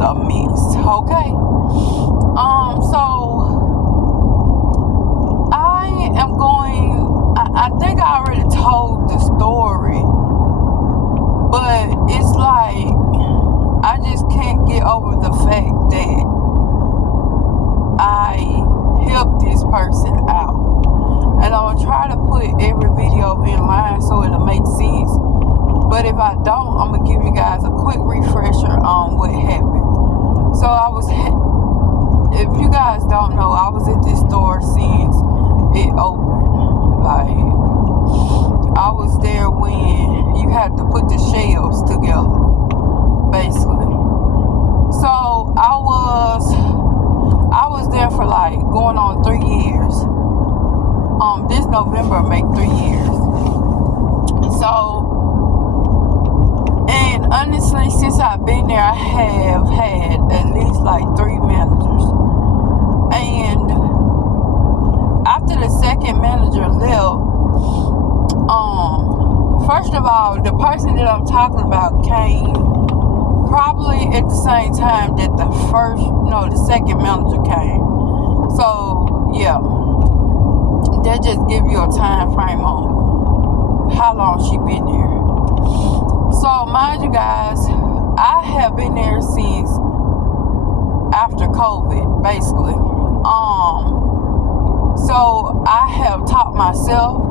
a mess, okay? So I think I already told the story, but it's like I just can't get over the fact that I helped this person out. And I'm gonna try to put every video in line so it'll make sense. But if I don't, I'm gonna give you guys a quick refresher on what happened. So if you guys don't know, I was at this store since it opened. Like, I was there when you had to put the shelves together, basically. So I was there for like going on 3 years. This November make 3 years. So, and honestly, since I've been there, I have had at least like 3 managers. And after the second manager left, first of all, the person that I'm talking about came probably at the same time that the second manager came. So, yeah. That just give you a time frame on how long she been there. So, mind you guys, I have been there since after COVID, basically. So I have taught myself.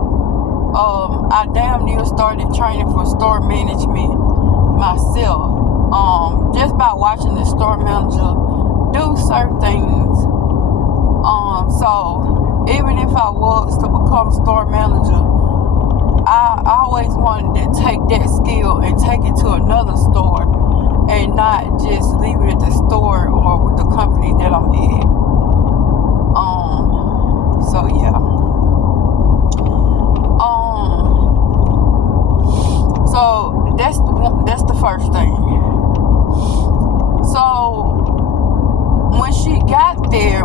I damn near started training for store management myself. Just by watching the store manager do certain things. So even if I was to become store manager, I always wanted to take that skill and take it to another store and not just leave it at the store or with the company that I'm in. So yeah. So that's the first thing. So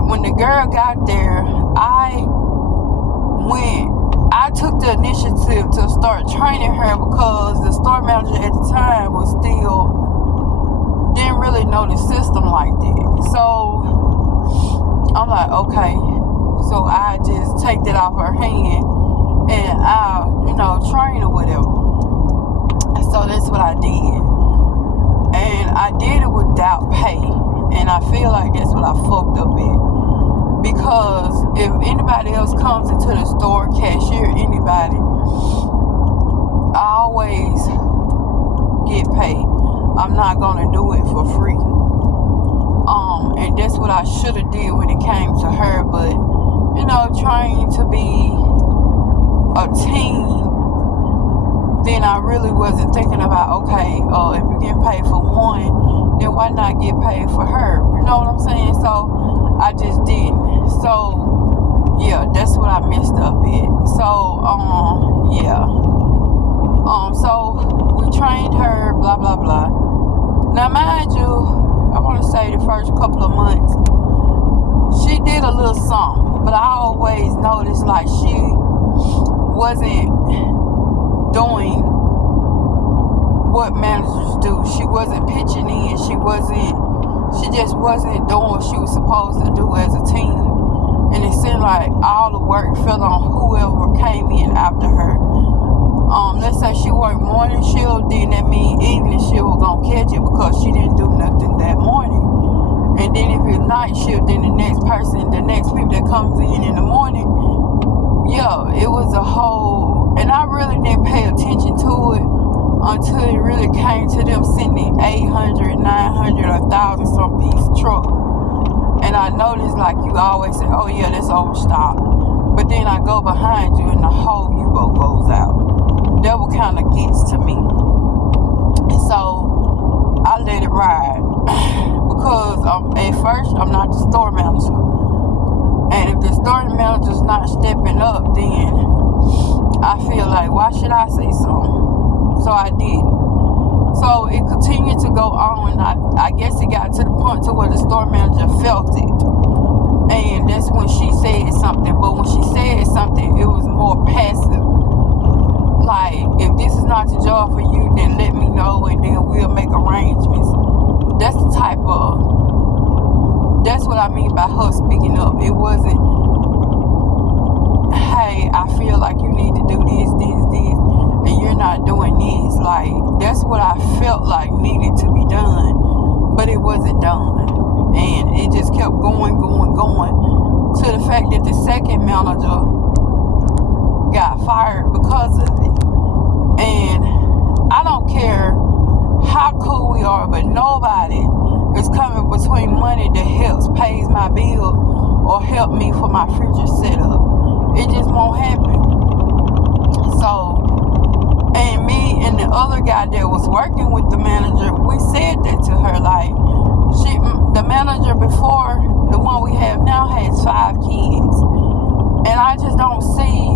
when the girl got there, I took the initiative to start training her because the store manager at the time didn't really know the system like that. So I'm like, okay. So I just take that off her hand and I'll, train her whatever. So that's what I did. And I did it without pay. And I feel like that's what I fucked up at. Because if anybody else comes into the store, cashier, anybody, I always get paid. I'm not gonna do it for free. And that's what I should have did when it came to her. But trying to be a team, then I really wasn't thinking about, okay, if you get paid for one, then why not get paid for her? You know what I'm saying? So I just didn't. So yeah, that's what I messed up at. So yeah. So we trained her, blah blah blah. Now mind you, I want to say the first couple of months she did a little something, but I always noticed like she wasn't doing what managers do. She wasn't pitching in. She just wasn't doing what she was supposed to do as a team. And it seemed like all the work fell on whoever came in after her. Let's say she worked morning shift, then that means evening shift was gonna catch it because she didn't do nothing that morning. And then if it's night shift, then the next people that comes in the morning, yeah, it was a whole, and I really didn't pay attention to it until it really came to them sending 800, 900, 1,000 some piece truck. And I noticed, like you always say, oh yeah, that's overstock. But then I go behind you and the whole U-boat goes out. That what kind of gets to me. And so I let it ride. Because at first, I'm not the store manager. And if the store manager's not stepping up, then I feel like, why should I say something? So I did. So it continued to go on, and I guess it got to the point to where the store manager felt it. And that's when she said something. But when she said something, it was more passive. Like, if this is not the job for you, then let me know, and then we'll make arrangements. That's the type of speaking up. It wasn't, hey, I feel like you need to do this, and you're not doing this. Like, that's what I felt like needed to be done, but it wasn't done. And it just kept going, to the fact that the second manager got fired because of it. And I don't care how cool we are, but nobody is coming between money that helps pays my bill or help me for my future setup. It just won't happen. So, and me and the other guy that was working with the manager, we said that to her, like, the manager before the one we have now has 5 kids, and I just don't see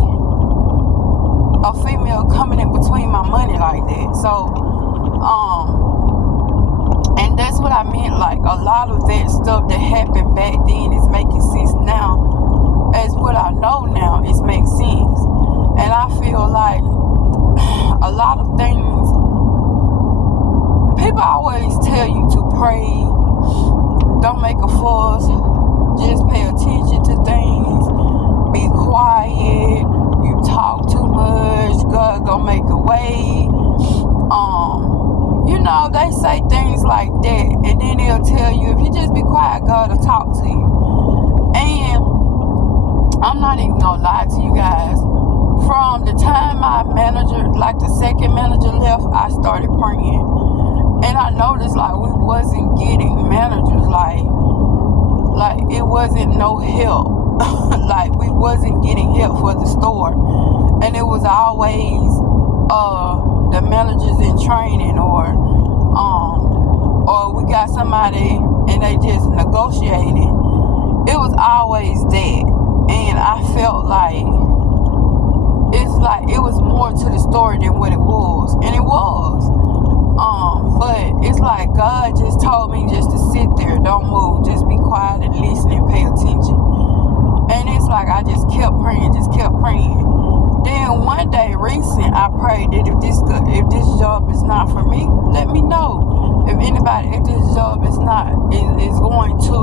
a female coming in between my money like that. So, and that's what I meant. Like, a lot of that stuff that happened back then is making sense now. As what I know now, it makes sense, and I feel like a lot of things. People always tell you to pray. Don't make a fuss. Just pay attention to things. Be quiet. You talk too much. God gonna make a way. You know, they say things like that, and then they'll tell you, if you just be quiet, God will talk to you. And I'm not even gonna lie to you guys. From the time my manager, like the second manager left, I started praying. And I noticed, like, we wasn't getting managers, like it wasn't no help. Like, we wasn't getting help for the store. And it was always the managers in training, or we got somebody and they just negotiated. It was always that. And I felt like it was more to the story than what it was. And it was. But it's like God just told me just to sit there, don't move, just be quiet and listen and pay attention. And it's like I just kept praying. Then one day recent, I prayed that if this job is not for me, let me know. If this job is going to,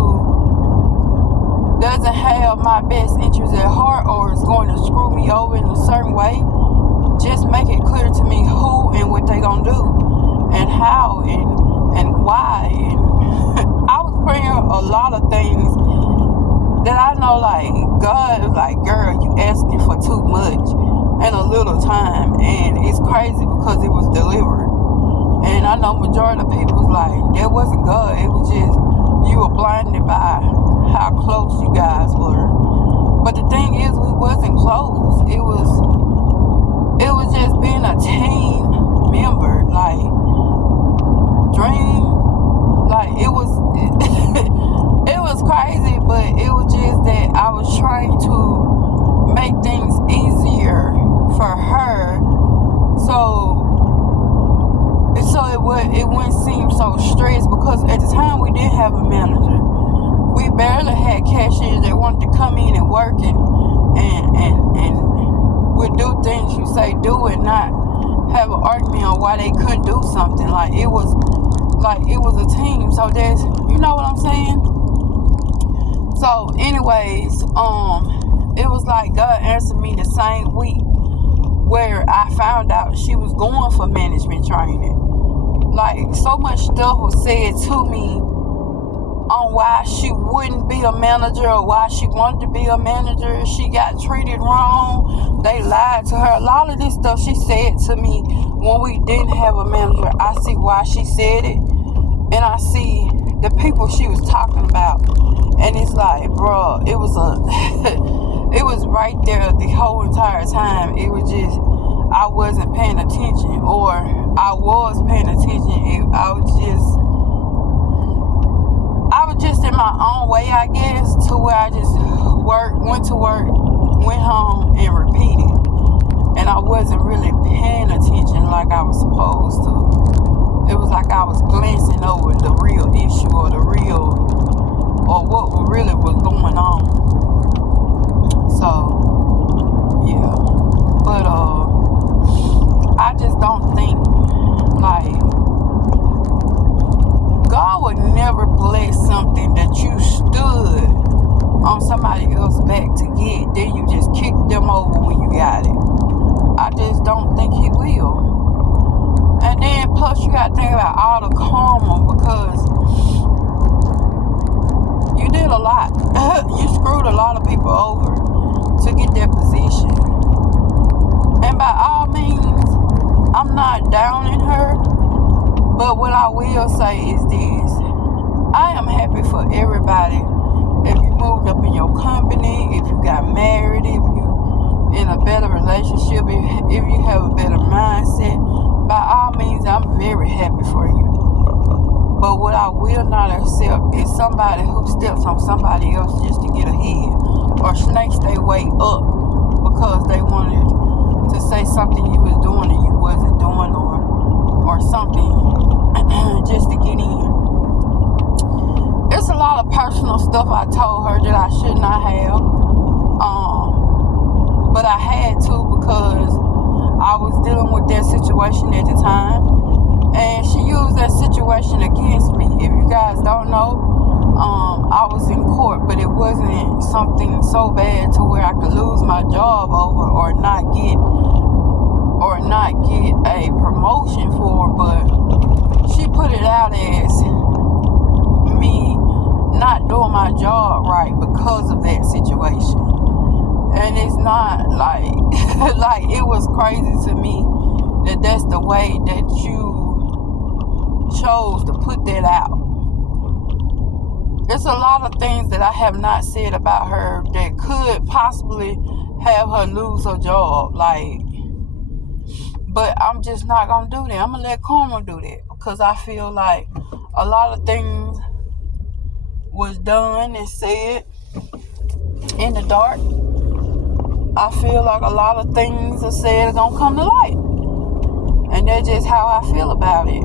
doesn't have my best interest at heart, or is going to screw me over in a certain way, just make it clear to me who and what they gonna do. And how and why. And I was praying a lot of things that I know, like, God was like, girl, you asking for too much in a little time. And it's crazy because it was delivered. And I know majority of people was like, that wasn't God. It was just, you were blinded by how close you guys were. But the thing is, we wasn't close. It was just being a team member, like, dream, like, it was crazy, but it was just that I was trying to make things easier for her, so it wouldn't seem so stressed, because at the time we didn't have a manager. We barely had cashiers that wanted to come in and work and would do things you say do, and not have an argument on why they couldn't do something. Like, it was a team. So there's, you know what I'm saying? So anyways, it was like God answered me the same week where I found out she was going for management training. Like, so much stuff was said to me on why she wouldn't be a manager, or why she wanted to be a manager. She got treated wrong. They lied to her. A lot of this stuff she said to me when we didn't have a manager. I see why she said it, and I see the people she was talking about. And it's like, bro, it was it was right there the whole entire time. It was just, I wasn't paying attention, or I was paying attention. I was just in my own way, I guess, to where I just went to work, went home, and repeated. And I wasn't really paying attention like I was supposed to. It was like I was glancing over the real issue, or what really was going on. So, yeah. But, I just don't think, like, God would never bless something that you stood on on somebody else's back to get, then you just kick them over when you got it. I just don't think he will. And then plus you gotta think about all the karma, because you did a lot. You screwed a lot of people over to get that position. And by all means, I'm not downing her, but what I will say is this: I am happy for everybody. If you moved up in your company, if you got married, if you in a better relationship, if you have a better mindset, by all means, I'm very happy for you. But what I will not accept is somebody who steps on somebody else just to get ahead, or snakes their way up because they wanted to say something you was doing and you wasn't doing, or something just to get in. It's a lot of personal stuff I told her that I should not have. But I had to, because I was dealing with that situation at the time. And she used that situation against me. If you guys don't know, I was in court, but it wasn't something so bad to where I could lose my job over or not get a promotion for, but she put it out as me not doing my job right because of that situation. And it's not like like, it was crazy to me that that's the way that you chose to put that out. There's a lot of things that I have not said about her that could possibly have her lose her job, but I'm just not gonna do that. I'm gonna let karma do that, because I feel like a lot of things was done and said in the dark. I feel like a lot of things are said are gonna come to light, and that's just how I feel about it.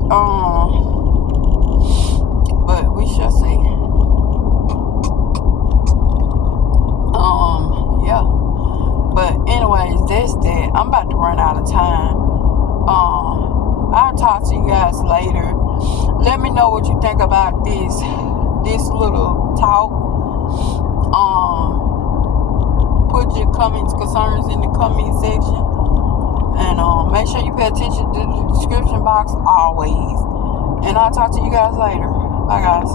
But we shall see. Yeah. But anyways, that's that. I'm about to run out of time. I'll talk to you guys later. Let me know what you think about this little talk. Put your comments, concerns in the comment section. And make sure you pay attention to the description box always. And I'll talk to you guys later. Bye, guys.